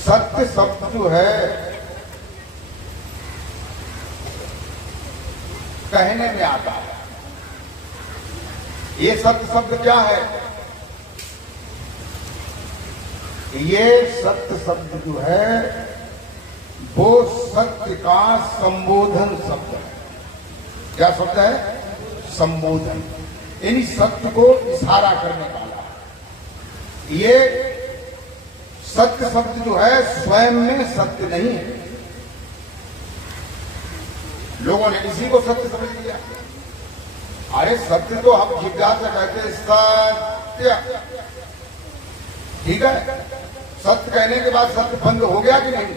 सत्य शब्द जो है कहने में आता है। ये सत्य शब्द क्या है? ये सत्य शब्द जो है वो सत्य का संबोधन शब्द है। क्या शब्द है? संबोधन, यानी सत्य को इशारा करने वाला। ये सत्य शब्द जो है स्वयं में सत्य नहीं है, लोगों ने इसी को सत्य समझ लिया। अरे सत्य तो हम जिज्ञासा कहते हैं, सत्य, ठीक है। सत्य कहने के बाद सत्य बंद हो गया कि नहीं?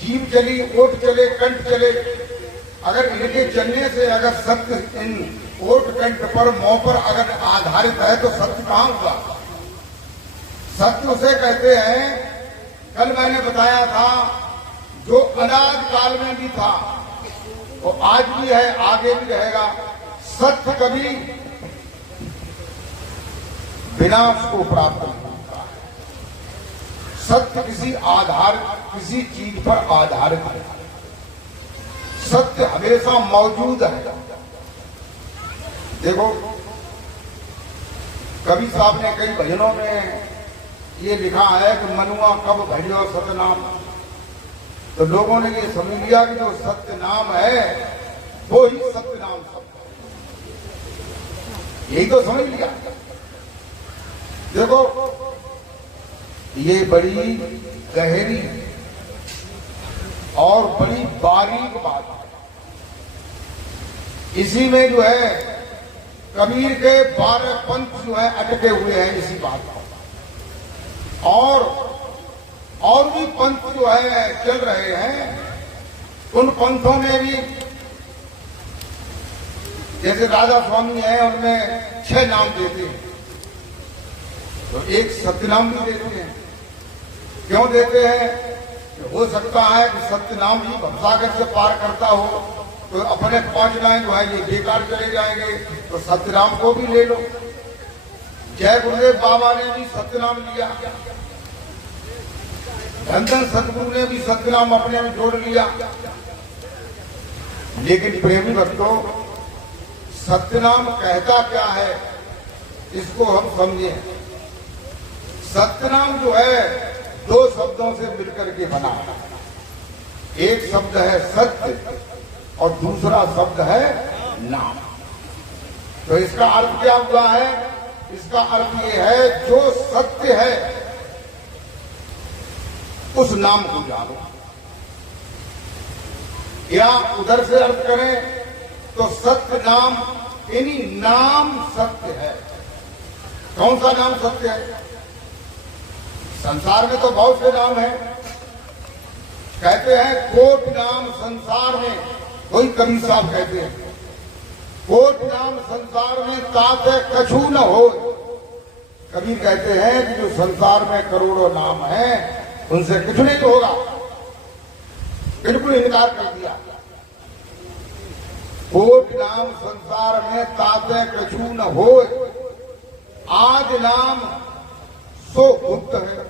जीभ चली, ओठ चले, कंठ चले, अगर इनके चलने से अगर सत्य इन ओठ कंठ पर, मुंह पर अगर आधारित है तो सत्य कहां हुआ? सत्य उसे कहते हैं, कल मैंने बताया था, जो अनाद काल में भी था वो आज भी है, आगे भी रहेगा। सत्य कभी विनाश को प्राप्त नहीं होता है। सत्य किसी आधार, किसी चीज पर आधारित है। सत्य हमेशा मौजूद है। देखो, कवि साहब ने कई भजनों में ये लिखा है कि मनुआ कब भजो सतनाम। तो लोगों ने ये समझ लिया कि जो सत्य नाम है वो ही सत्य नाम शब्द है, यही तो समझ लिया। देखो, ये बड़ी गहरी और बड़ी बारीक बात है। इसी में जो है कबीर के 12 पंथ जो है अटके हुए हैं इसी बात पर, और भी पंथ जो है चल रहे हैं। उन पंथों में भी जैसे राधा स्वामी है, उनमें 6 नाम देते हैं, तो एक सत्यनाम भी देते हैं। क्यों देते हैं? हो सकता है कि सत्यनाम ही भवसागर से पार करता हो, तो अपने 5 लाइन जो है ये बेकार चले जाएंगे, तो सत्यनाम को भी ले लो। जय गुरुदेव बाबा ने भी सत्यनाम लिया, धन धन सतगुरु ने भी सत्यनाम अपने में जोड़ लिया। लेकिन प्रेमी भक्तों, सत्यनाम कहता क्या है इसको हम समझें। सत्यनाम जो है 2 शब्दों से मिलकर के बना है। एक शब्द है सत्य और दूसरा शब्द है नाम। तो इसका अर्थ क्या हुआ है? इसका अर्थ ये है, जो सत्य है उस नाम को जानो। या उधर से अर्थ करें तो सत्य नाम, यानी नाम सत्य है। कौन सा नाम सत्य है? संसार में तो बहुत से नाम हैं। कहते हैं कोट नाम संसार में, कोई कवि साहब कहते हैं कोट नाम संसार में ताते कछु न हो। कबीर कहते हैं कि जो संसार में करोड़ों नाम हैं उनसे कुछ नहीं होगा। बिल्कुल इनकार कर दिया। कोट नाम संसार में ताते कछु न हो, आज नाम सो गुप्त है।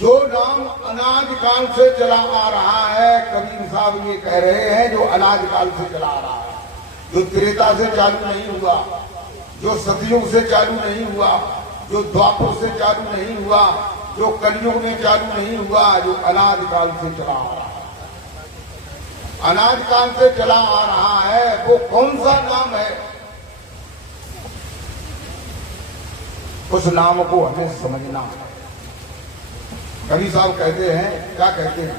जो नाम अनादिकाल से चला आ रहा है, कबीर साहब ये कह रहे हैं, जो अनादिकाल से चला आ रहा है, जो त्रेता से चालू नहीं हुआ, जो सतयुग से चालू नहीं हुआ, जो द्वापर से चालू नहीं हुआ, जो कलयुग में चालू नहीं हुआ, जो अनादिकाल से चला आ रहा है। अनादिकाल से चला आ रहा है वो कौन सा नाम है? उस नाम को हमें समझना है। कवि साहब कहते हैं, क्या कहते हैं?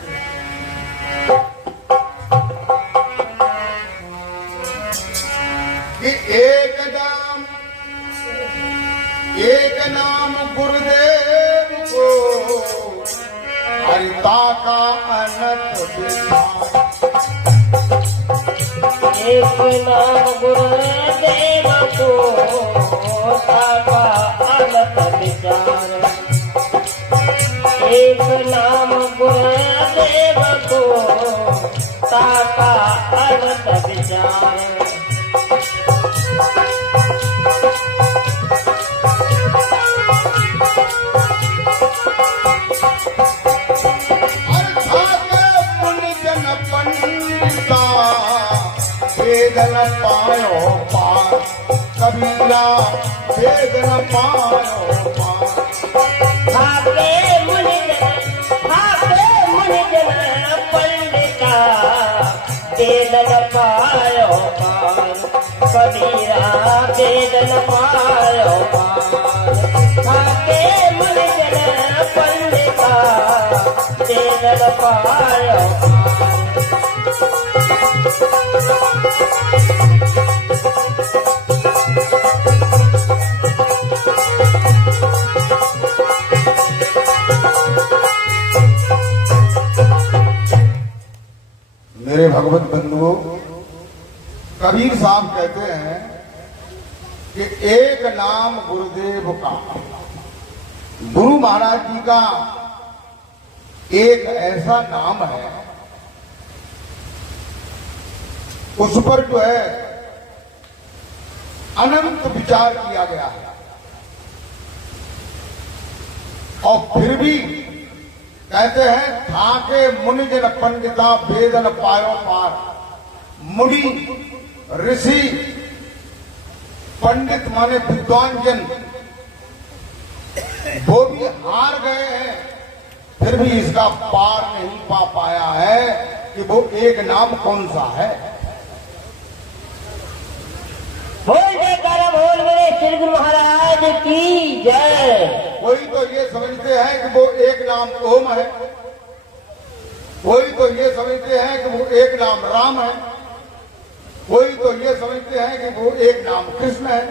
कि एक नाम गुरुदेव को हरिता का अनंत विचार। एक नाम गुरुदेव को हरिता का अनंत विचार। एक नाम गुरुदेव को ताका अनंत विचार। पायो पार, कबीरा वेद न पायो पार। भागे मुनिजन पंडिता, वेद न पायो पार, कबीरा वेद न पायो पार। भागे मुनिजन पंडिता, वेद न पायो पार। मेरे भगवत बंधुओं, कबीर साहब कहते हैं कि एक नाम गुरुदेव का, गुरु महाराज जी का एक ऐसा नाम है, उस पर जो है अनंत विचार किया गया है। और फिर भी कहते हैं थाके मुनिजन पंडिता वेदन पायो पार। मुनि ऋषि पंडित माने विद्वान जन वो भी हार गए हैं, फिर भी इसका पार नहीं पा पाया है कि वो एक नाम कौन सा है। बोल जयकारा बोल मेरे श्री गुरु महाराज की जय। कोई तो ये समझते हैं कि वो एक नाम ओम है, कोई तो ये समझते हैं कि वो एक नाम राम है, कोई तो ये समझते हैं कि वो एक नाम कृष्ण है,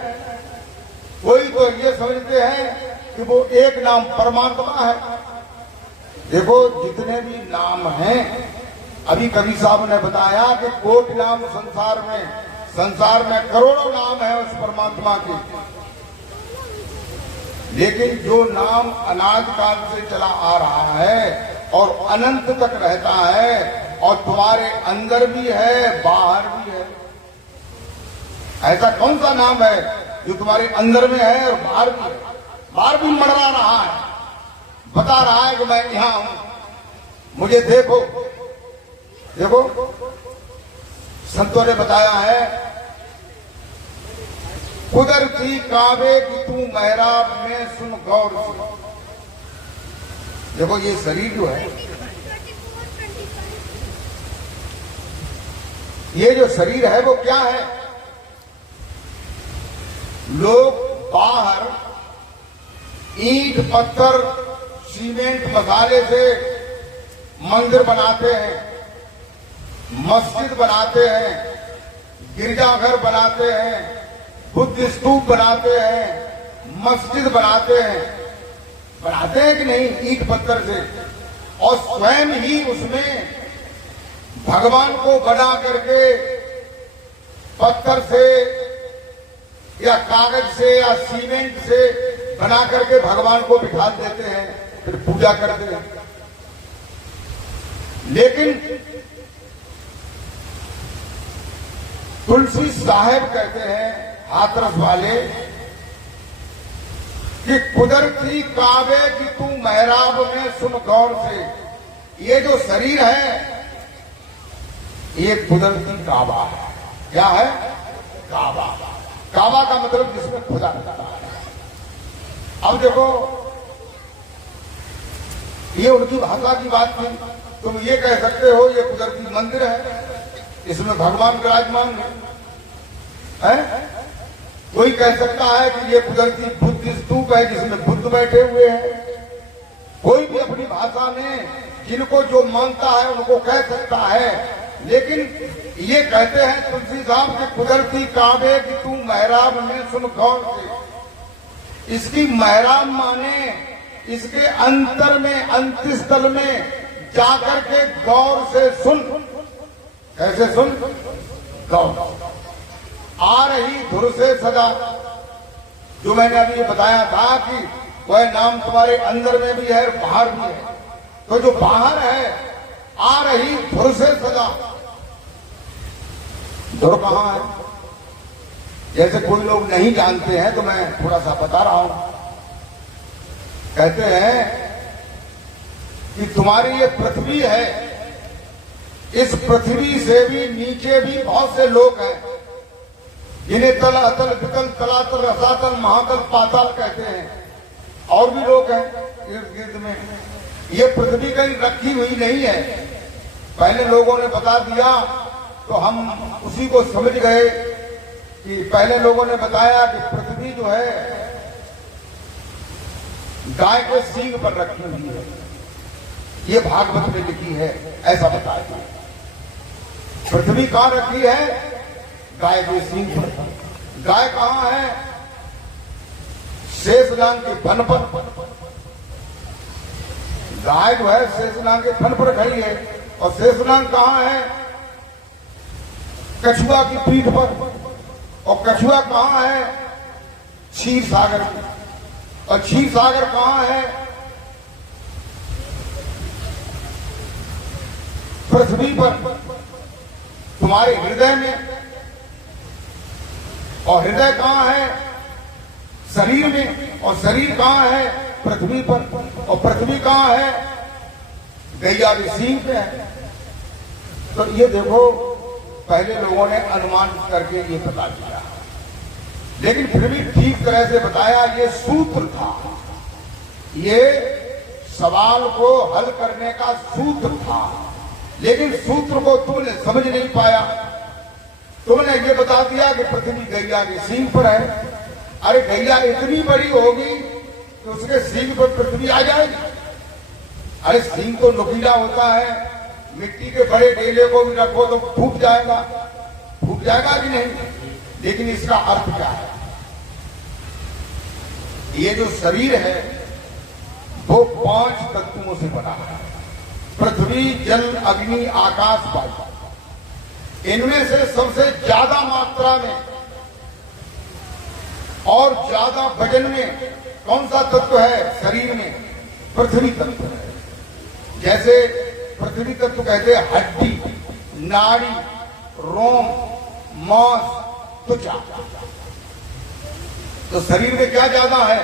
कोई तो ये समझते हैं कि वो एक नाम परमात्मा है। देखो जितने भी नाम हैं, अभी कवि साहब ने बताया कि कोटि नाम संसार में करोड़ों नाम है उस परमात्मा के, लेकिन जो नाम अनाद काल से चला आ रहा है और अनंत तक रहता है और तुम्हारे अंदर भी है बाहर भी है, ऐसा कौन सा नाम है जो तुम्हारे अंदर में है और बाहर भी है? बाहर भी मंडरा रहा है, बता रहा है कि मैं यहां हूं, मुझे देखो। देखो संतों ने बताया है, कुदरती काबे की तू मेहराब में सुन गौर से। देखो ये शरीर जो है, ये जो शरीर है वो क्या है? लोग बाहर ईंट पत्थर सीमेंट मसाले से मंदिर बनाते हैं, मस्जिद बनाते हैं, गिरजाघर बनाते हैं, बुद्ध स्तूप बनाते हैं, मस्जिद बनाते हैं कि नहीं ईंट पत्थर से, और स्वयं ही उसमें भगवान को बना करके पत्थर से या कागज से या सीमेंट से बना करके भगवान को बिठा देते हैं, फिर पूजा करते हैं। लेकिन तुलसी साहब कहते हैं हाथरस वाले कि कुदरती काबे की तू मेहराब में सुन गौर से। ये जो शरीर है ये कुदरती काबा है। क्या है? काबा। काबा का मतलब जिसमें खुदा रहता है। अब देखो ये उनकी भाषा की बात थी, तुम ये कह सकते हो ये कुदरती मंदिर है, इसमें भगवान विराजमान है। कोई कह सकता है कि ये कुदरती बुद्ध स्तूप है जिसमें बुद्ध बैठे हुए हैं। कोई भी अपनी भाषा में जिनको जो मानता है उनको कह सकता है, लेकिन ये कहते हैं तुलसी साहब के कुदरती काबे की तू मेहराब में सुन गौर से। इसकी मेहराब माने इसके अंतर में अंतस्थल में जाकर के गौर से सुन। कैसे सुन? गौर। आ रही धुर से सदा, जो मैंने अभी ये बताया था कि वह नाम तुम्हारे अंदर में भी है और बाहर भी है। तो जो बाहर है आ रही धुर से सदा, धुर कहां है? जैसे कोई लोग नहीं जानते हैं तो मैं थोड़ा सा बता रहा हूं। कहते हैं कि तुम्हारी ये पृथ्वी है, इस पृथ्वी से भी नीचे भी बहुत से लोग हैं, जिन्हें तल अतल वितल तलातल रसातल महातल पाताल कहते हैं, और भी लोग हैं इर्द गिर्द में। ये पृथ्वी कहीं रखी हुई नहीं है, पहले लोगों ने बता दिया तो हम उसी को समझ गए कि पहले लोगों ने बताया कि पृथ्वी जो है गाय के सींग पर रखी हुई है, ये भागवत में लिखी है, ऐसा बताया। पृथ्वी कहां रखी है? गाय के सींग पर। गाय कहां है? शेषनाग के फन पर। गाय जो है शेषनाग के फन पर खड़ी है, और शेषनाग कहां है? कछुआ की पीठ पर। और कछुआ कहां है? क्षीर सागर में। और क्षीर सागर कहां है? पृथ्वी पर, तुम्हारे हृदय में। और हृदय कहां है? शरीर में। और शरीर कहां है? पृथ्वी पर। और पृथ्वी कहां है? गैया के सींग पे है। तो ये देखो, पहले लोगों ने अनुमान करके ये बता दिया, लेकिन फिर भी ठीक तरह से बताया। ये सूत्र था, ये सवाल को हल करने का सूत्र था, लेकिन सूत्र को तुमने समझ नहीं पाया। तुमने ये बता दिया कि पृथ्वी गैया के सींग पर है। अरे गैया इतनी बड़ी होगी कि उसके सींग पर पृथ्वी आ जाएगी? अरे सींग तो नुकीला होता है, मिट्टी के बड़े डेले को भी रखो तो फूट जाएगा। फूट जाएगा कि नहीं? लेकिन इसका अर्थ क्या है? ये जो शरीर है वो 5 तत्वों से बना है, पृथ्वी जल अग्नि आकाश वायु। इनमें से सबसे ज्यादा मात्रा में और ज्यादा वजन में कौन सा तत्व है शरीर में? पृथ्वी तत्व है। जैसे पृथ्वी तत्व कहते हैं हड्डी, नाड़ी, रोम, मांस, त्वचा। तो शरीर में क्या ज्यादा है?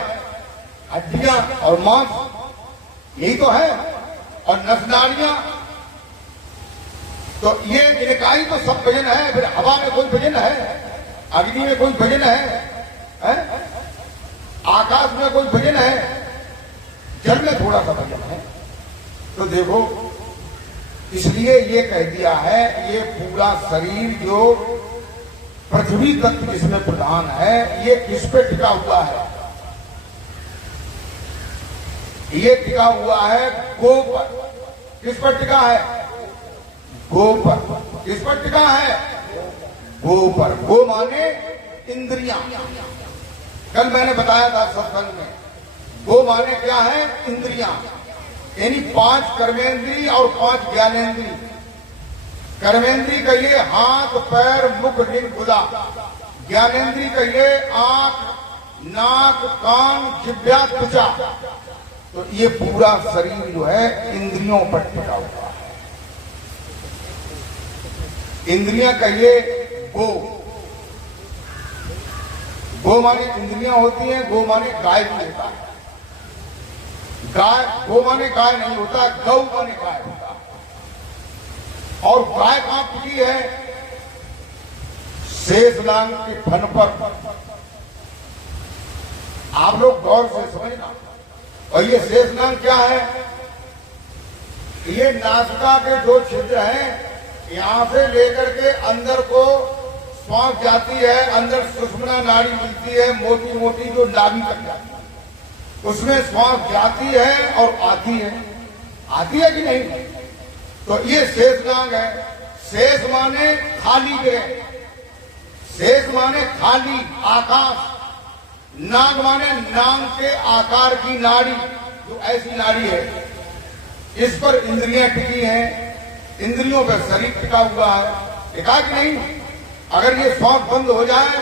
हड्डियां और मांस, यही तो है। और नस नाड़ियां, तो ये इनका ही तो सब वजन है। फिर हवा में कोई वजन है? अग्नि में कोई वजन है? आकाश में कोई वजन है? जल में थोड़ा सा वजन है। तो देखो, इसलिए ये कह दिया है, ये पूरा शरीर जो पृथ्वी तत्व इसमें प्रधान है, ये किस पे टिका हुआ है? ये टिका हुआ है गो पर। किस पर टिका है? गो पर। किस पर टिका है? गो पर। गो माने इंद्रियां। कल मैंने बताया था सत्संग में, गो माने क्या है? इंद्रियां, यानी 5 कर्मेंद्री और 5 ज्ञानेंद्री। कर्मेंद्री कहिए हाथ, पैर, मुख, निन, गुदा। ज्ञानेंद्री कहिए आंख, नाक, कान, जिह्वा, त्वचा। तो ये पूरा शरीर जो है इंद्रियों पर टिका हुआ है। इंद्रियां कहिए गो। गो माने इंद्रियां होती हैं, गो माने गाय भी होता है। गाय, गो माने गाय नहीं होता, गौ माने गाय होता है। और गाय कहां टिकी है? शेषनाग के फन पर। आप लोग गौर से समझना। और ये शेषनाग क्या है? ये नासिका के 2 छिद्र हैं, यहां से लेकर के अंदर को श्वास जाती है, अंदर सुषुम्ना नाड़ी मिलती है, मोटी मोटी जो नाभि तक जाती है, उसमें श्वास जाती है और आती है। आती है कि नहीं? तो ये शेषनाग है। शेष माने खाली ग्रह, शेष माने खाली आकाश, नाग माने नाग के आकार की नाड़ी, जो ऐसी नाड़ी है, इस पर इंद्रियां टिकी हैं। इंद्रियों पर शरीर टिका हुआ है। टिका कि नहीं? अगर ये श्वास बंद हो जाए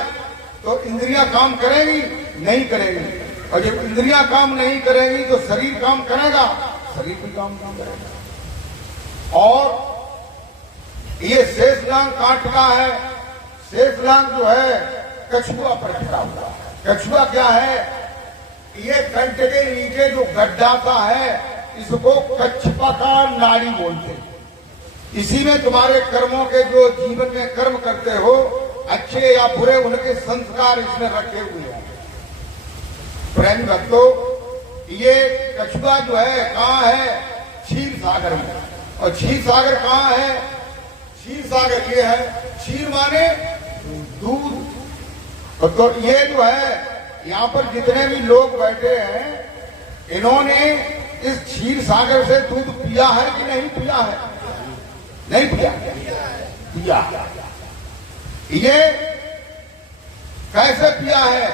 तो इंद्रियां काम करेंगी? नहीं करेंगी। और जब इंद्रियां काम नहीं करेंगी तो शरीर काम करेगा? शरीर भी काम करेगा। और ये शेषनाग कहां टिका है? शेषनाग जो है कछुआ पर टिका हुआ है। कछुआ क्या है? ये कंठ के नीचे जो गड्ढा सा है, इसको कच्छपका नाड़ी बोलते हैं। इसी में तुम्हारे कर्मों के जो जीवन में कर्म करते हो, अच्छे या बुरे उनके संस्कार इसमें रखे हुए हैं। प्रेम भक्तों, ये कछुआ जो है कहाँ है? क्षीर सागर में। और क्षीर सागर कहाँ है? क्षीर सागर ये है, क्षीर माने दूध। तो ये जो है यहाँ पर जितने भी लोग बैठे हैं, इन्होंने इस क्षीर सागर से दूध पिया है कि नहीं पिया है? नहीं पिया, पिया। ये कैसे पिया है?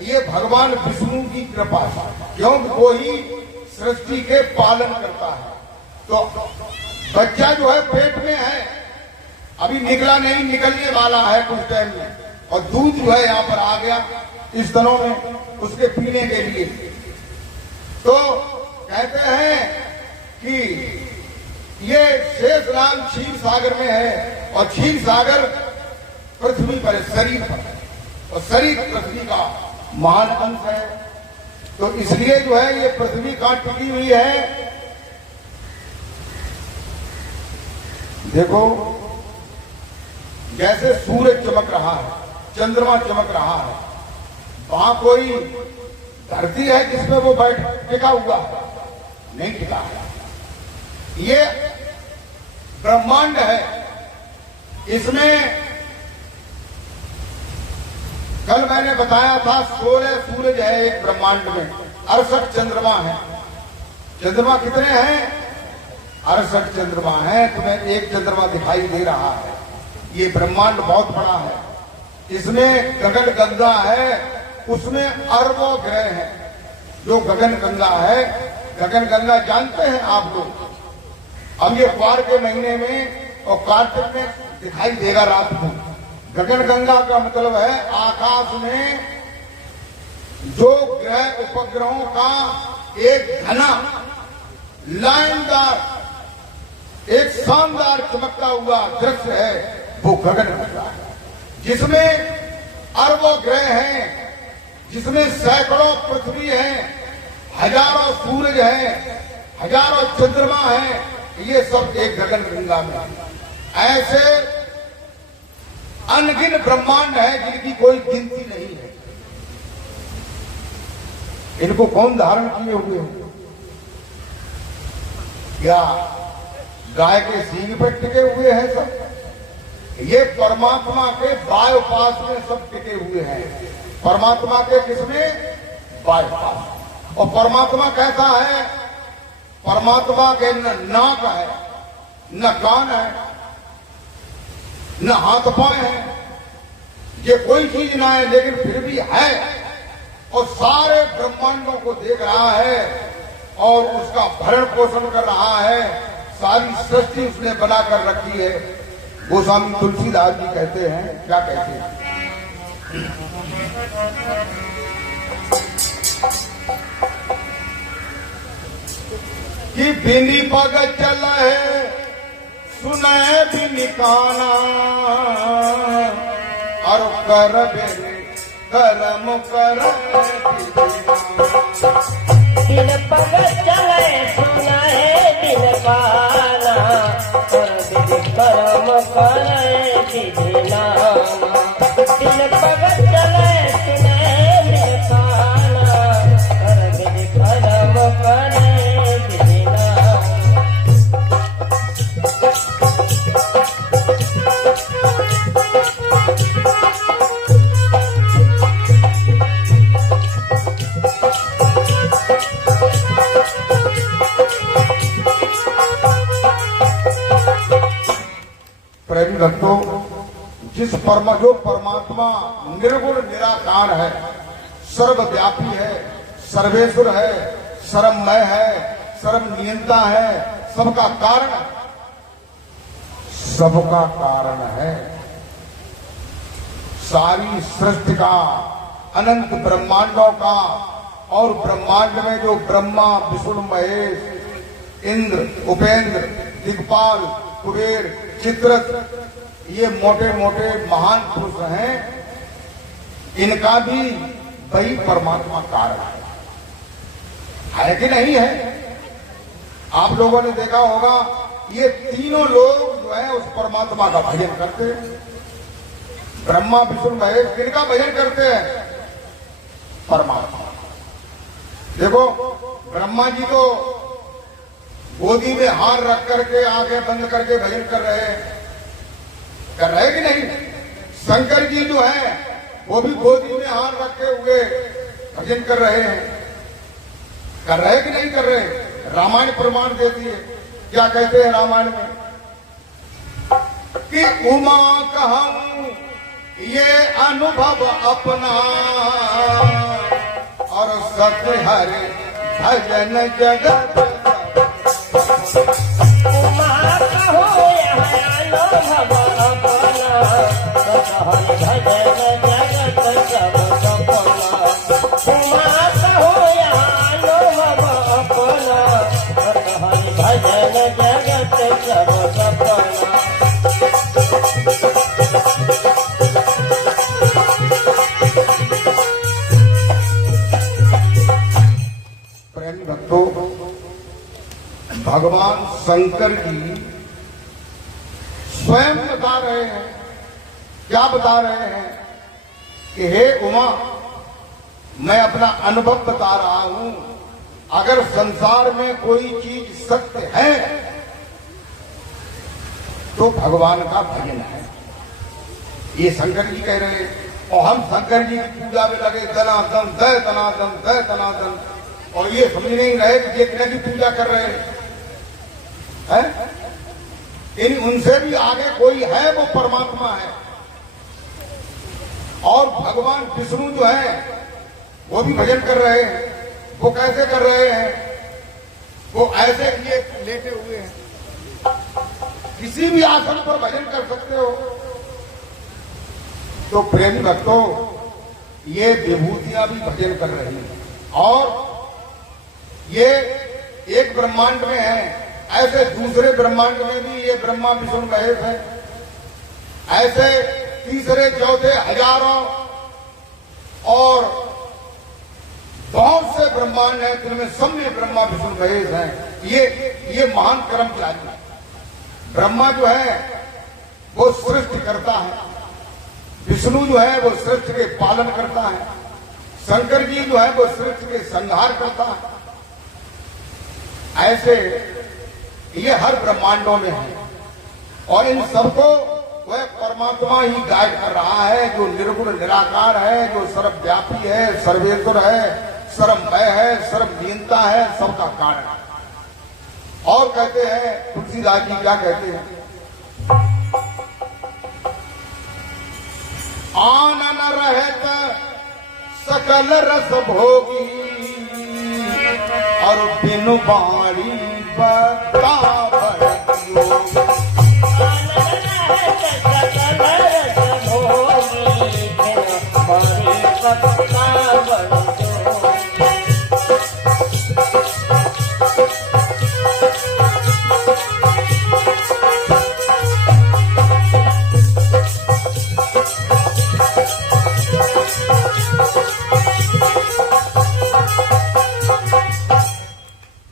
ये भगवान विष्णु की कृपा से, क्योंकि वो ही सृष्टि के पालन करता है। तो बच्चा जो है पेट में है, अभी निकला नहीं, निकलने वाला है कुछ टाइम में, और दूध जो है यहाँ पर आ गया इस दिनों में उसके पीने के लिए। तो कहते हैं कि ये शेष नाम क्षीर सागर में है, और क्षीर सागर पृथ्वी पर है, शरीर पर, और शरीर पृथ्वी का महान अंश है। तो इसलिए जो है ये पृथ्वी कहां टिकी हुई है? देखो, जैसे सूरज चमक रहा है, चंद्रमा चमक रहा है, वहां कोई धरती है जिसमें वो बैठ टिका हुआ है? नहीं टिका है। ये ब्रह्मांड है, इसमें कल मैंने बताया था 16 सूरज है एक ब्रह्मांड में, 68 चंद्रमा है। चंद्रमा कितने हैं? 68 चंद्रमा है। तुम्हें एक चंद्रमा दिखाई दे रहा है। ये ब्रह्मांड बहुत बड़ा है, इसमें गगन गंगा है, उसमें अरबों ग्रह हैं। जो गगन गंगा है, गगन गंगा जानते हैं आप लोग? अब ये क्वार के महीने में और कार्तिक में दिखाई देगा रात को। गगन गंगा का मतलब है आकाश में जो ग्रह उपग्रहों का एक घना लाइनदार, एक शानदार चमकता हुआ दृश्य है, वो गगन गंगा है, जिसमें अरबों ग्रह हैं, जिसमें सैकड़ों पृथ्वी हैं, हजारों सूरज हैं, हजारों चंद्रमा हैं। ये सब एक गगन गंगा में। ऐसे अनगिन ब्रह्मांड है जिनकी कोई गिनती नहीं है। इनको कौन धारण किए हुए हैं? क्या गाय के सींग पर टिके हुए हैं सब? ये परमात्मा के बायपास में सब टिके हुए हैं। परमात्मा के किसमें? बायपास। और परमात्मा कहता है, परमात्मा के न नाक है, न कान है, न हाथ पांव है, ये कोई चीज ना है, लेकिन फिर भी है, और सारे ब्रह्मांडों को देख रहा है और उसका भरण पोषण कर रहा है। सारी सृष्टि उसने बनाकर रखी है। गोस्वामी तुलसीदास जी कहते हैं, क्या कहते हैं? कि बिनी पग चल है सुने बिनी काना, और कर बिन कर्म कर बिन पग चले सुने बिन काना, और बिन कर्म करे बिन नाना। बिन पग चले सुने बिन काना, और बिन कर्म करे बिन नाना। प्रेमी भक्तों, जो परमात्मा निर्गुण निराकार है, सर्वव्यापी है, सर्वेश्वर है, सर्वमय है, सर्व नियंता है, सबका कारण है। सारी सृष्टि का, अनंत ब्रह्मांडों का, और ब्रह्मांड में जो ब्रह्मा विष्णु महेश इंद्र उपेंद्र दिक्पाल कुबेर चित्रत, ये मोटे मोटे महान पुरुष हैं, इनका भी वही परमात्मा कारण है कि नहीं है? आप लोगों ने देखा होगा, ये तीनों लोग जो है उस परमात्मा का भजन करते हैं। ब्रह्मा विष्णु महेश किनका भजन करते हैं? परमात्मा। देखो ब्रह्मा जी तो गोदी में हार रख करके आंखें बंद करके भजन कर रहे हैं कि नहीं? शंकर जी जो है वो भी गोदी में हार रखे हुए भजन कर रहे कि नहीं कर रहे? रामायण प्रमाण देती है। क्या कहते हैं रामायण में कि उमा कहूं ये अनुभव अपना और सत्य हरे भजन जगत। उमा कहो यह अनुभव अपना, सत्य हरि भजन जगत सब सपना। उमा कहो यह अनुभव अपना, सत्य हरि भजन जगत सब सपना। प्रेमी भक्तों, भगवान शंकर जी स्वयं बता रहे हैं। क्या बता रहे हैं? कि हे उमा, मैं अपना अनुभव बता रहा हूं। अगर संसार में कोई चीज सत्य है तो भगवान का भजन है। ये शंकर जी कह रहे हैं। और हम शंकर जी की पूजा में लगे दनादन दय दनादन दय दनादन, और ये समझ नहीं रहे कि देखने की पूजा कर रहे हैं। इन उनसे भी आगे कोई है, वो परमात्मा है। और भगवान विष्णु जो है वो भी भजन कर रहे हैं। वो कैसे कर रहे हैं? वो ऐसे लिए लेटे हुए हैं। किसी भी आसन पर भजन कर सकते हो। तो प्रेमी भक्तों, ये विभूतियां भी भजन कर रही हैं। और ये एक ब्रह्मांड में है, ऐसे दूसरे ब्रह्मांड में भी ये ब्रह्मा विष्णु महेश है। ऐसे तीसरे चौथे हजारों और बहुत से ब्रह्मांड हैं जिनमें सब में ब्रह्मा विष्णु महेश हैं। ये महान कर्मचारी है। ब्रह्मा जो है वो सृष्टि करता है, विष्णु जो है वो सृष्टि के पालन करता है, शंकर जी जो है वो सृष्टि के संहार करता है। ऐसे ये हर ब्रह्मांडों में है। और इन सबको वह परमात्मा ही गाइड कर रहा है, जो निर्गुण निराकार है, जो सर्वव्यापी है, सर्वेश्वर है, सर्वमय है, सर्वनियंता है, सबका कारण है। और कहते हैं तुलसीदास जी, क्या कहते हैं? आनन रहत सकल रस भोगी, और बिनु बाणी बता भड़कियो।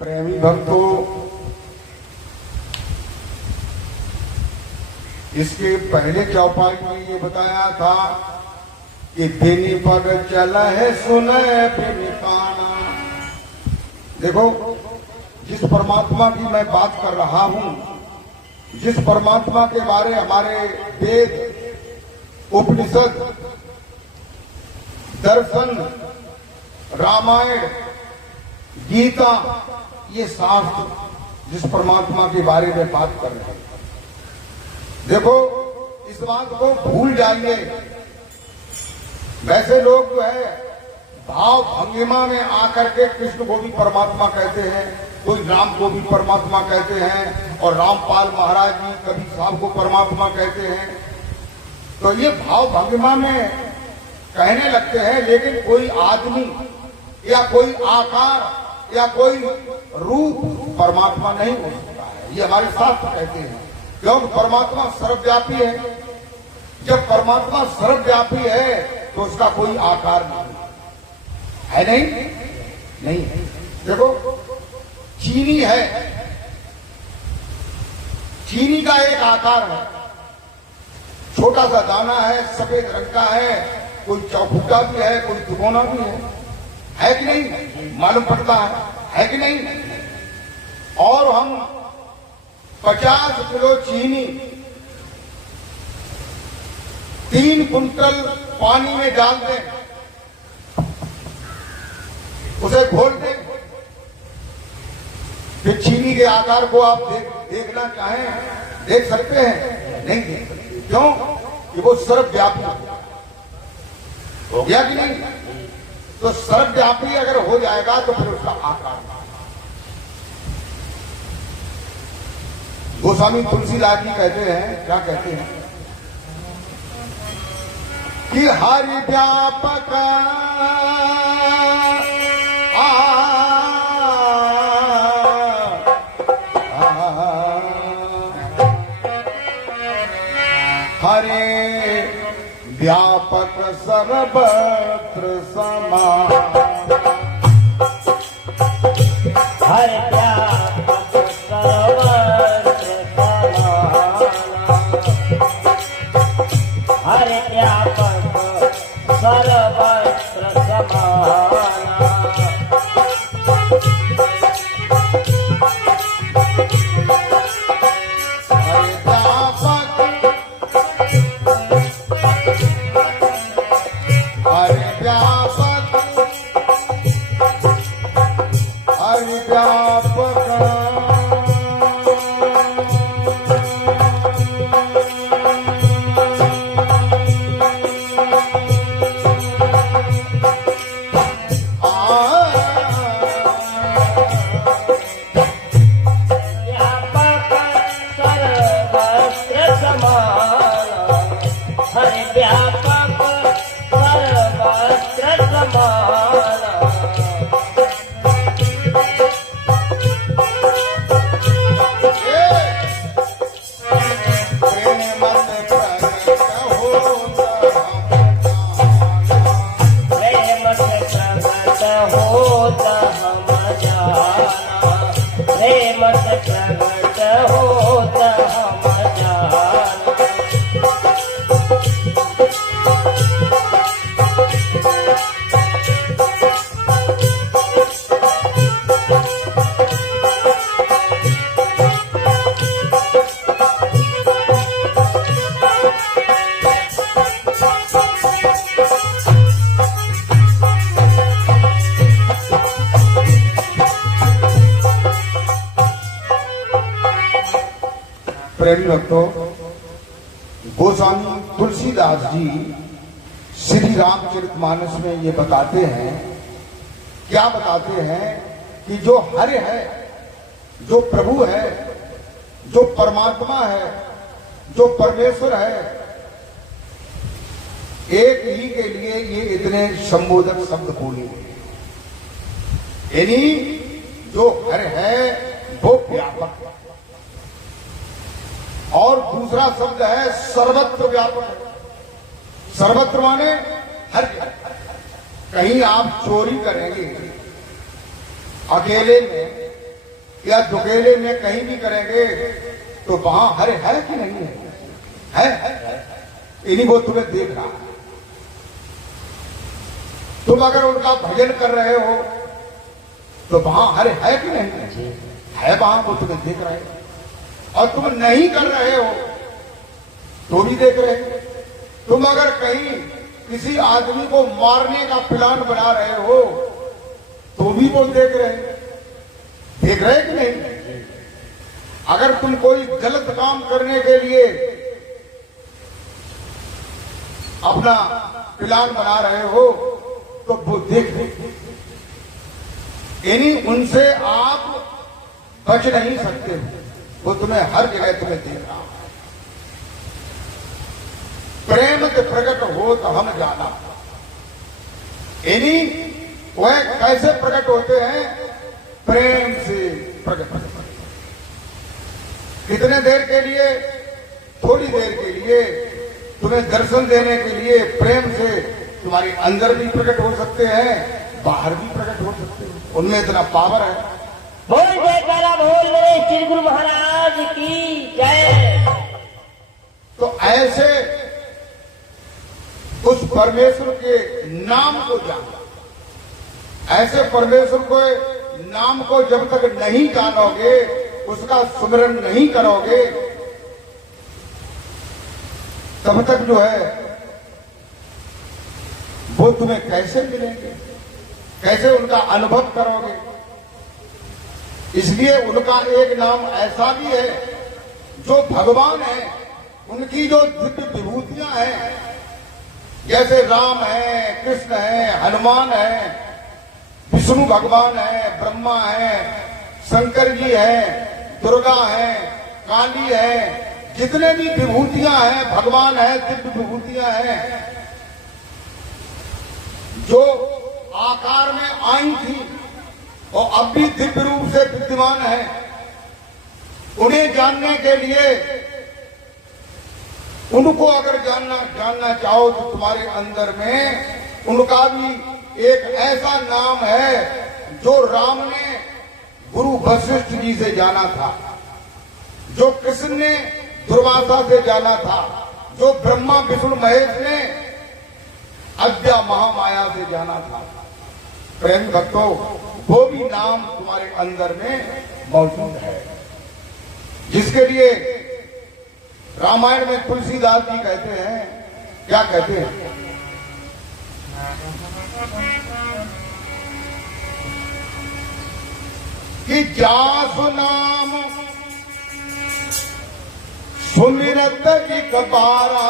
प्रेमी भक्तों, इसके पहले चौपाई में ये बताया था कि बिनी पग चला है सुने बिनी काना। देखो, जिस परमात्मा की मैं बात कर रहा हूं, जिस परमात्मा के बारे हमारे वेद, उपनिषद, दर्शन, रामायण, गीता, ये शास्त्र जिस परमात्मा के बारे में बात कर रहे हैं, देखो इस बात को भूल जाइए। वैसे लोग जो है भाव भंगिमा में आकर के कृष्ण को भी परमात्मा कहते हैं, कोई राम को भी परमात्मा कहते हैं, और रामपाल महाराज जी कभी साहब को परमात्मा कहते हैं। तो ये भाव भंगिमा में कहने लगते हैं, लेकिन कोई आदमी या कोई आकार या कोई रूप परमात्मा नहीं हो सकता है। ये हमारे शास्त्र कहते हैं, क्योंकि परमात्मा सर्वव्यापी है। जब परमात्मा सर्वव्यापी है तो उसका कोई आकार नहीं है। नहीं है। देखो, चीनी है, चीनी का एक आकार है, छोटा सा दाना है, सफेद रंग का है, कोई चौखुटा भी है, कोई दुगोना भी है कि नहीं? मालूम पड़ता है कि नहीं? और हम 50 किलो चीनी 3 कुंटल पानी में डाल दें, उसे घोल दें, फिर चीनी के आकार को आप देखना चाहें, देख सकते हैं? नहीं देख सकते। क्यों? कि वो सर्वव्यापी हो गया कि नहीं? तो सर्वव्यापी अगर हो जाएगा तो फिर उसका आकार। गोस्वामी तुलसीदास जी कहते हैं, क्या कहते हैं कि हरि व्यापक हरे व्यापक सर्वत्र समान, हरि व्यापक सर्वत्र समान, हरि व्यापक सर्वत्र समान। प्रेमी भक्तों, गोस्वामी तुलसीदास जी श्री रामचरितमानस में ये बताते हैं, क्या बताते हैं कि जो हरि है, जो प्रभु है, जो परमात्मा है, जो परमेश्वर है, एक ही के लिए ये इतने संबोधक शब्द बोले। यानी जो हरि है वो व्यापक है, और दूसरा शब्द है सर्वत्र व्यापक। सर्वत्र माने हर जगह। कहीं आप चोरी करेंगे अकेले में या दुकेले में, कहीं भी करेंगे तो वहां हर है कि नहीं है? इन्हीं वो तुम्हें देख रहा है। तुम अगर उनका भजन कर रहे हो तो वहां हर है कि नहीं है? वहां वो तुम्हें देख रहे हैं। और तुम नहीं कर रहे हो तो भी देख रहे हो। तुम अगर कहीं किसी आदमी को मारने का प्लान बना रहे हो तो भी वो देख रहे कि नहीं? अगर तुम कोई गलत काम करने के लिए अपना प्लान बना रहे हो तो वो देख रहे। यानी उनसे आप बच नहीं सकते, वो तुम्हें हर जगह तुम्हें देख रहा है। प्रेम के प्रकट हो तो हम जाना। यानी वह कैसे प्रकट होते हैं? प्रेम से प्रकट होते हैं। कितने देर के लिए? थोड़ी देर के लिए, तुम्हें दर्शन देने के लिए प्रेम से तुम्हारे अंदर भी प्रकट हो सकते हैं, बाहर भी प्रकट हो सकते हैं। उनमें इतना पावर है। बोल जयकारा बोल मेरे श्री गुरु महाराज की जय। तो ऐसे परमेश्वर के नाम को जाना। ऐसे परमेश्वर को नाम को जब तक नहीं जानोगे, उसका सुमिरन नहीं करोगे, तब तक जो है वो तुम्हें कैसे मिलेंगे, कैसे उनका अनुभव करोगे। इसलिए उनका एक नाम ऐसा भी है जो भगवान है, उनकी जो दिव्य विभूतियां हैं, जैसे राम है, कृष्ण है, हनुमान है, विष्णु भगवान है, ब्रह्मा है, शंकर जी है, दुर्गा है, काली है, जितने भी विभूतियां हैं भगवान है, दिव्य विभूतियां हैं जो आकार में आई थी और अब भी दिव्य रूप से विद्यमान है। उन्हें जानने के लिए, उनको अगर जानना चाहो तो तुम्हारे अंदर में उनका भी एक ऐसा नाम है जो राम ने गुरु वशिष्ठ जी से जाना था, जो कृष्ण ने दुर्वासा से जाना था, जो ब्रह्मा विष्णु महेश ने अद्या महामाया से जाना था। प्रेम भक्तों, वो भी नाम तुम्हारे अंदर में मौजूद है, जिसके लिए रामायण में तुलसीदास जी कहते हैं, क्या कहते हैं? कि जासु नाम सुमिरत एक बारा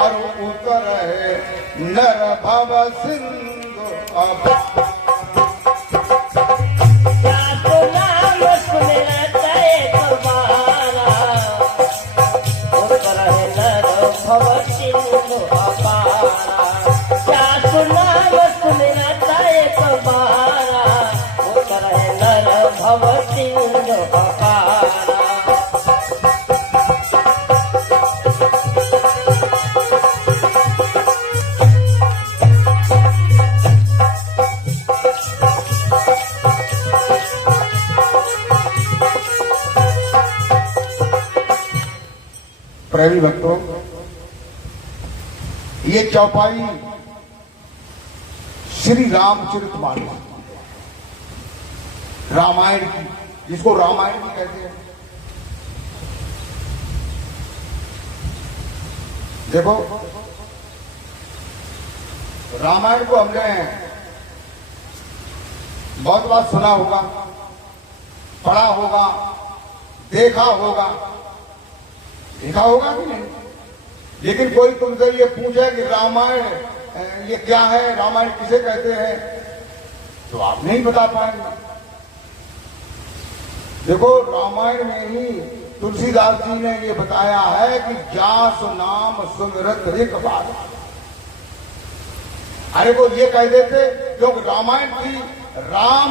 और उतर है नर भव सिंधु अब। जासु नाम सुमिरत एक बारा उतर है नर भव सिंधु अपारा। जासु नाम सुमिरत एक बारा उतर है नर भव सिंधु अपारा। प्रेमी भक्तों, ये चौपाई श्री रामचरितमानस, रामायण की, जिसको रामायण भी कहते हैं। देखो, रामायण को हमने बहुत बार सुना होगा, पढ़ा होगा, देखा होगा कि नहीं। लेकिन कोई तुमसे ये पूछे कि रामायण ये क्या है, रामायण किसे कहते हैं, तो आप नहीं बता पाएंगे। देखो, रामायण में ही तुलसीदास जी ने ये बताया है कि जासु नाम सुमिरत एक बार। अरे वो ये कह देते, जो रामायण की, राम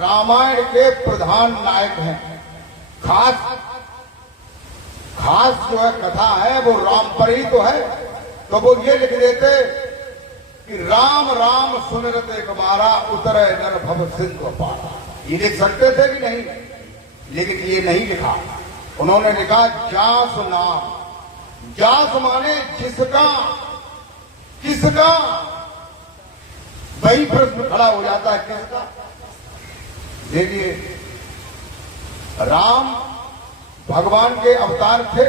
रामायण के प्रधान नायक हैं, खास जो है कथा है वो राम पर ही तो है। तो वो ये लिख देते कि राम राम सुमिरत एक बारा उतरे नर भव सिंधु अपारा। ये लिख सकते थे कि नहीं, लेकिन ये नहीं लिखा। उन्होंने लिखा जासु नाम। जास माने जिसका, किसका, वही प्रश्न खड़ा हो जाता है, किसका। देखिए, राम भगवान के अवतार थे,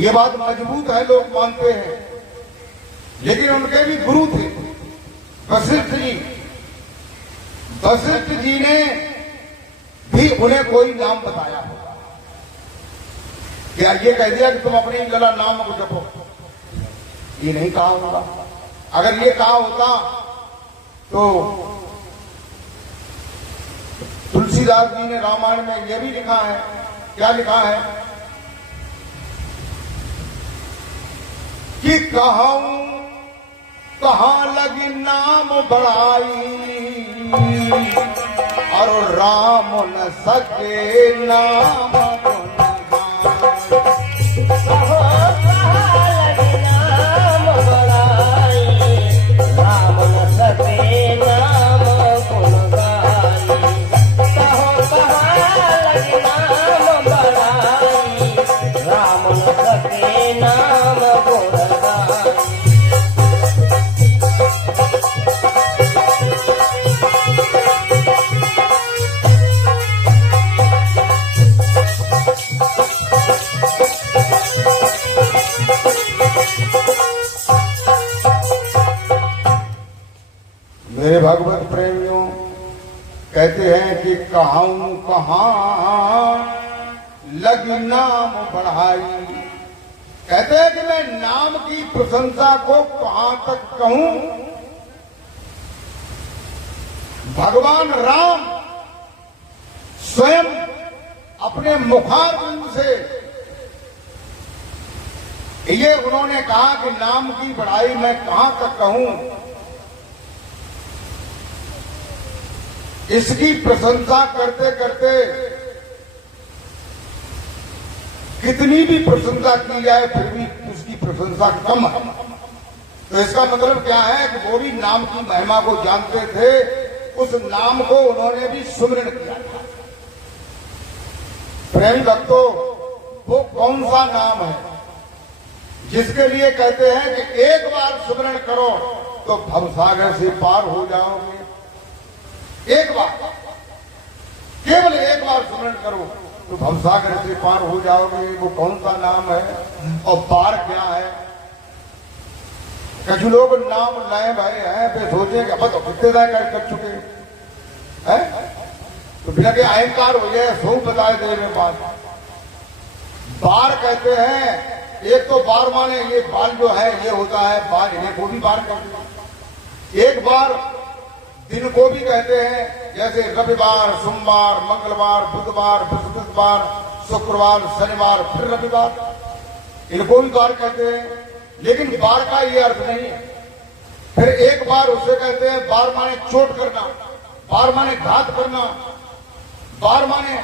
ये बात मजबूत है, लोग मानते हैं। लेकिन उनके भी गुरु थे वशिष्ठ जी। वशिष्ठ जी ने भी उन्हें कोई नाम बताया होगा। क्या ये कह दिया कि तुम अपनी लला नाम को जपो? ये नहीं कहा होगा। अगर ये कहा होता तो तुलसीदास जी ने रामायण में यह भी लिखा है, क्या लिखा है कि कहाँ लगी नाम बढ़ाई और राम न सके नाम नाम कहते हैं कि कहाऊं कहाँ लगी नाम बढ़ाई। कहते हैं कि मैं नाम की प्रशंसा को कहां तक कहूं। भगवान राम स्वयं अपने मुखारबिंद से ये उन्होंने कहा कि नाम की बढ़ाई मैं कहां तक कहूं। इसकी प्रशंसा करते करते कितनी भी प्रशंसा की जाए फिर भी उसकी प्रशंसा कम है। तो इसका मतलब क्या है कि वो भी नाम की महिमा को जानते थे, उस नाम को उन्होंने भी सुमिरन किया था। प्रेमी भक्तों, वो कौन सा नाम है जिसके लिए कहते हैं कि एक बार सुमिरन करो तो भवसागर से पार हो जाओगे। एक बार, केवल एक बार सुमिरन करो तो भवसागर से पार हो जाओगे। वो कौन सा नाम है और पार क्या है? कुछ लोग नाम नए भाई हैं वे सोचे कि अब तो कितने कर चुके हैं, तो बिना के अहंकार हो जाए सो बताए दे में बात। बार कहते हैं, एक तो बार माने ये बाल जो है ये होता है बार, इन्हें को भी बार कहते हैं। एक बार दिन को भी कहते हैं, जैसे रविवार, सोमवार, मंगलवार, बुधवार, बृहस्पतिवार, शुक्रवार, शनिवार, फिर रविवार, इनको भी बार कहते हैं। लेकिन बार का ये अर्थ नहीं है। फिर एक बार उसे कहते हैं बार माने चोट करना, बार माने घात करना, बार माने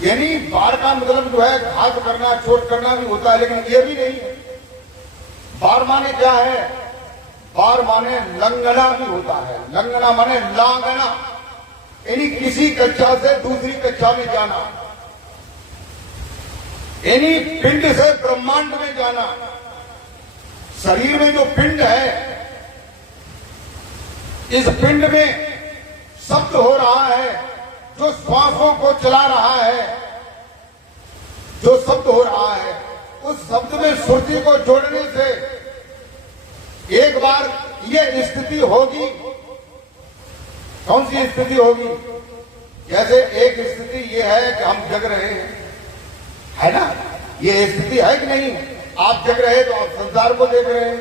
यानी बार का मतलब जो है घात करना, चोट करना भी होता है, लेकिन ये भी नहीं है। बार माने क्या है? बार माने लंघना भी होता है। लंघना माने लांघना, यानी किसी कक्षा से दूसरी कक्षा में जाना, यानी पिंड से ब्रह्मांड में जाना। शरीर में जो पिंड है, इस पिंड में शब्द हो रहा है, जो श्वासों को चला रहा है, जो शब्द हो रहा है, उस शब्द में श्रुति को जोड़ने से एक बार ये स्थिति होगी। कौन सी स्थिति होगी? जैसे एक स्थिति ये है कि हम जग रहे हैं, है ना? ये स्थिति है कि नहीं? आप जग रहे तो आप संसार को देख रहे हैं,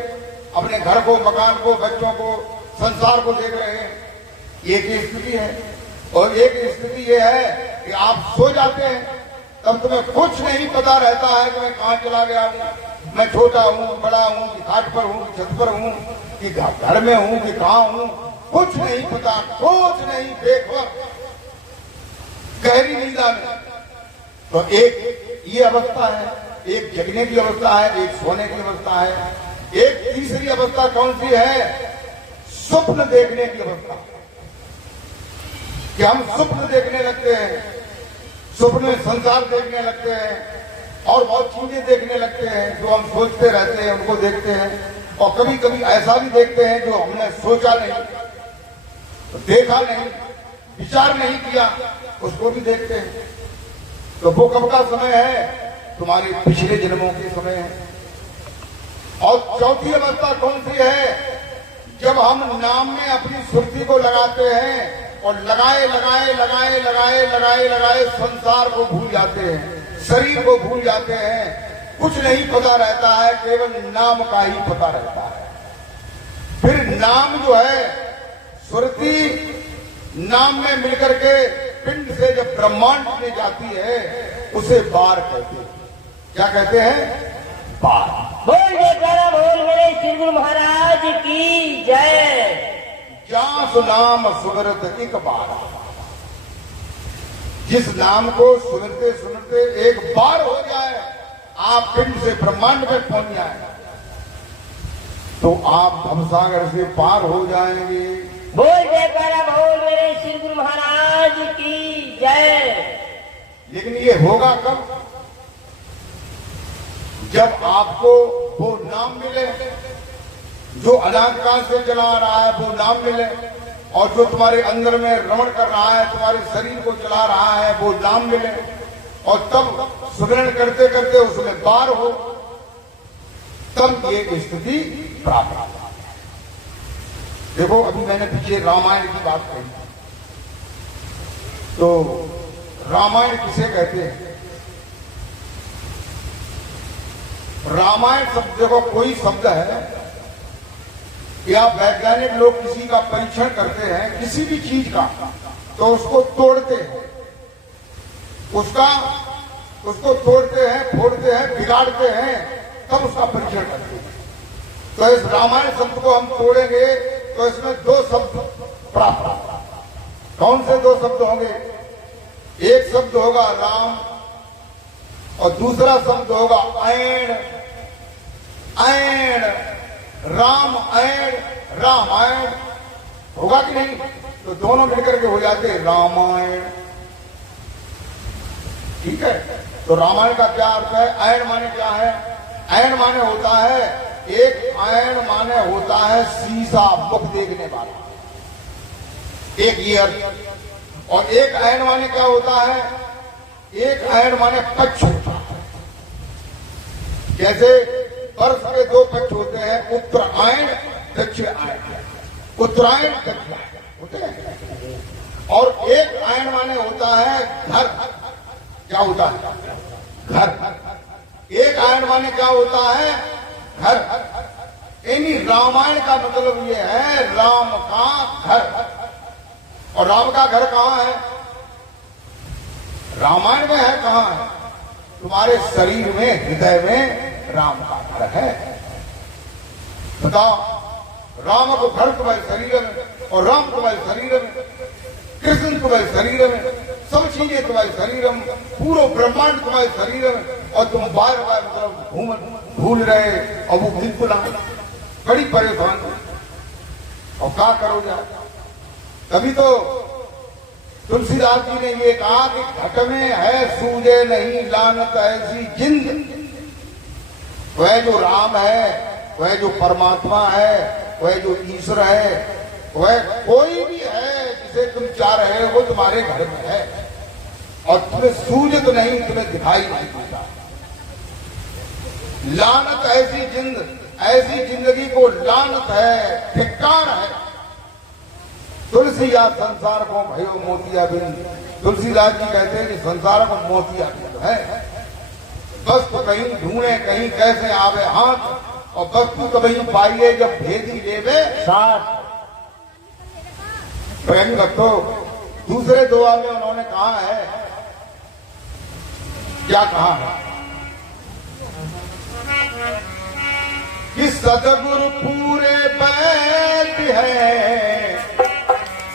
अपने घर को, मकान को, बच्चों को, संसार को देख रहे हैं। एक स्थिति है। और एक स्थिति ये है कि आप सो जाते हैं, तब तुम्हें कुछ नहीं पता रहता है कि मैं कहां चला गया हूं, मैं छोटा हूं, बड़ा हूं, कि घाट पर हूं, कि छत पर हूं, कि घर में हूं, कि कहां हूं, कुछ नहीं पता, कुछ नहीं, बेखबर गहरी नींदा में। तो एक ये अवस्था है, एक जगने की अवस्था है, एक सोने की अवस्था है। एक तीसरी अवस्था कौन सी है? स्वप्न देखने की अवस्था, कि हम स्वप्न देखने लगते हैं, स्वप्न में संसार देखने लगते हैं और बहुत चीजें देखने लगते हैं जो हम सोचते रहते हैं, उनको देखते हैं। और कभी कभी ऐसा भी देखते हैं जो हमने सोचा नहीं, देखा नहीं, विचार नहीं किया, उसको भी देखते हैं। तो वो कब का समय है? तुम्हारे पिछले जन्मों के समय है। और चौथी अवस्था कौन सी है? जब हम नाम में अपनी सुर्ती को लगाते हैं और लगाए लगाए लगाए लगाए लगाए लगाए संसार को भूल जाते हैं, शरीर को भूल जाते हैं, कुछ नहीं पता रहता है, केवल नाम का ही पता रहता है। फिर नाम जो है, सुरती नाम में मिलकर के पिंड से जब ब्रह्मांड में जाती है, उसे बार कहते हैं। क्या कहते हैं? बार। बोल जयकारा बोल मेरे श्री गुरु महाराज की जय। जास नाम सुमिरत एक बार, जिस नाम को सुनते सुनते एक बार हो जाए, आप पिंड से ब्रह्मांड में पहुंच जाए, तो आप भवसागर से पार हो जाएंगे। बोल जयकारा बोल मेरे श्री गुरु महाराज की जय। लेकिन ये होगा कब? जब आपको वो नाम मिले जो अनाद काल से चला आ रहा है, वो नाम मिले, और जो तुम्हारे अंदर में रमण कर रहा है, तुम्हारे शरीर को चला रहा है, वो नाम मिले, और तब सुमिरन करते करते उसमें पार हो, तब ये स्थिति प्राप्त हो। देखो अभी मैंने पीछे रामायण की बात कही, तो रामायण किसे कहते हैं? रामायण शब्द देखो कोई शब्द है या वैज्ञानिक लोग किसी का परीक्षण करते हैं किसी भी चीज का, तो उसको तोड़ते हैं, उसको तोड़ते हैं, फोड़ते हैं, बिगाड़ते हैं, तब उसका परीक्षण करते हैं। तो इस रामायण शब्द को हम तोड़ेंगे तो इसमें दो शब्द प्राप्त होगा। कौन से दो शब्द होंगे? एक शब्द होगा राम और दूसरा शब्द होगा ऐण। ऐण, राम ऐण रामायण होगा कि नहीं? तो दोनों मिलकर के हो जाते हैं रामायण। ठीक है, तो रामायण का क्या अर्थ है? ऐण माने क्या है? ऐण माने होता है, एक ऐण माने होता है शीशा, मुख देखने वाला, एक ये अर्थ। और एक ऐण माने क्या होता है? एक ऐण माने पक्ष होता है। जैसे वर्ष के दो पक्ष होते हैं, उत्तरायण दक्षिण आयन, उत्तरायण दक्षिण होते हैं। और एक आयन माने होता है घर। क्या होता है? घर। एक आयन माने क्या होता है? घर। यानी रामायण का मतलब ये है राम का घर। और राम का घर कहां है? रामायण में है। कहां है? तुम्हारे शरीर में, हृदय में राम का घर है। बताओ, राम को घर तुम्हारे शरीर में और राम तुम्हारे शरीर में, कृष्ण तुम्हारे शरीर में, सब चीजें तुम्हारे शरीर में, पूरा ब्रह्मांड तुम्हारे शरीर में, और तुम बार बार मतलब भूल रहे और वो बिल्कुल बड़ी परेशान हो। और क्या करो जाए? तभी तो तुलसीदास जी ने ये कहा कि घट में है सूझे नहीं लानत ऐसी जिंद। वह जो राम है, वह जो परमात्मा है, वह जो ईश्वर है, वह कोई भी है जिसे तुम चाह रहे हो, वो तुम्हारे घर में है और तुम्हें सूझ तो नहीं, तुम्हें दिखाई नहीं देता। लानत ऐसी जिंद, ऐसी जिंदगी को लानत है, धिक्कार है। तुलसी या संसार को भयो मोतिया बिंद। तुलसीदास जी कहते हैं कि संसार को मोतिया बिंद है। वस्तु कहीं ढूंढे कहीं कैसे आवे हाथ, और वस्तु तो कहीं पाइए जब भेदी लेवे साथ। प्रेम रखो। दूसरे दुआ में उन्होंने कहा है, क्या कहा है कि सदगुरु पूरे बैठ है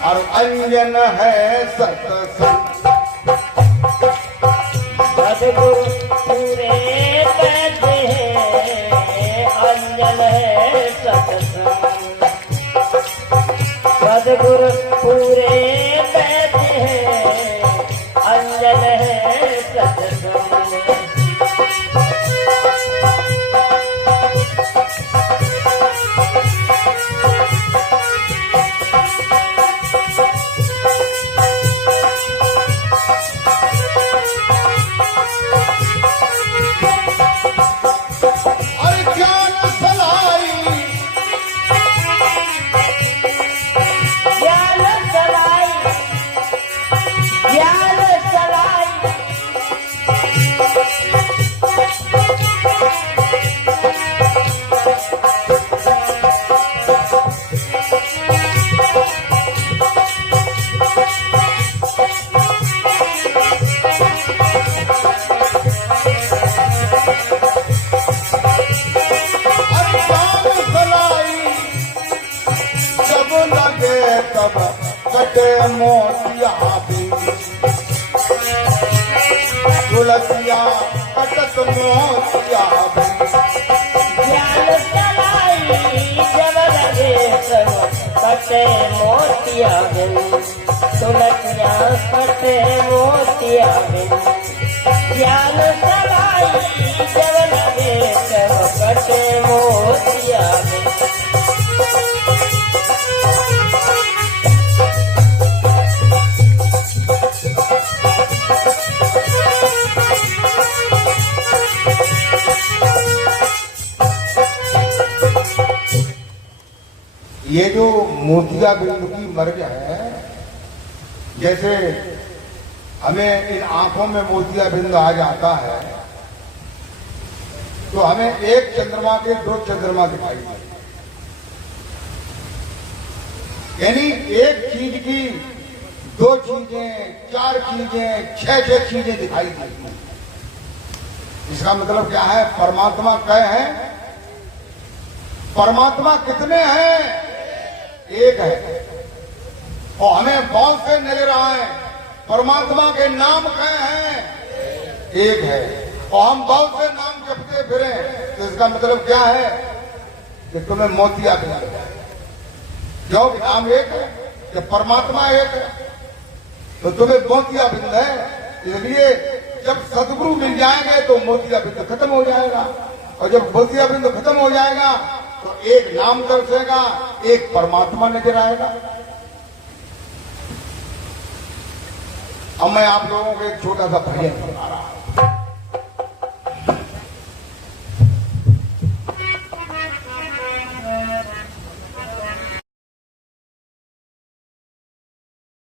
और अंजन है सत्संग। सदगुरु पूरे बैठ है, अंजन है सत्संग। सदगुरु पूरे बैठ है, अंजन है सत्संग। कटे मोतिया तुलसिया कटत मोतिया ज्ञान चलाई जब लगे सब कटे मोतिया बिन। तुलसिया कटे मोतिया बिन। ज्ञान चलाई जब लगे सब कटे मोतिया बिन। ये जो मोतिया बिंदु की मर्ग है, जैसे हमें इन आंखों में मोतिया बिंदु आ जाता है तो हमें एक चंद्रमा के दो चंद्रमा दिखाई देते, यानी एक चीज की दो चीजें, चार चीजें, छह चीजें दिखाई देती हैं। इसका मतलब क्या है? परमात्मा कय है? परमात्मा कितने हैं? एक है। और हमें बहुत से नजर आए, परमात्मा के नाम कय हैं? एक है। और हम बहुत से नाम जपते फिरे, तो इसका मतलब क्या है? कि तुम्हें मोतिया बिंदु है। क्यों? नाम एक है, जब परमात्मा एक है तो तुम्हें मोतिया बिंदु है। इसलिए जब सदगुरु मिल जाएंगे तो मोतिया बिंदु खत्म हो जाएगा, और जब मोतिया बिंदु खत्म हो जाएगा तो एक नाम दर्शेगा, एक परमात्मा नजर आएगा। अब मैं आप लोगों को एक छोटा सा भजन सुना रहा हूं।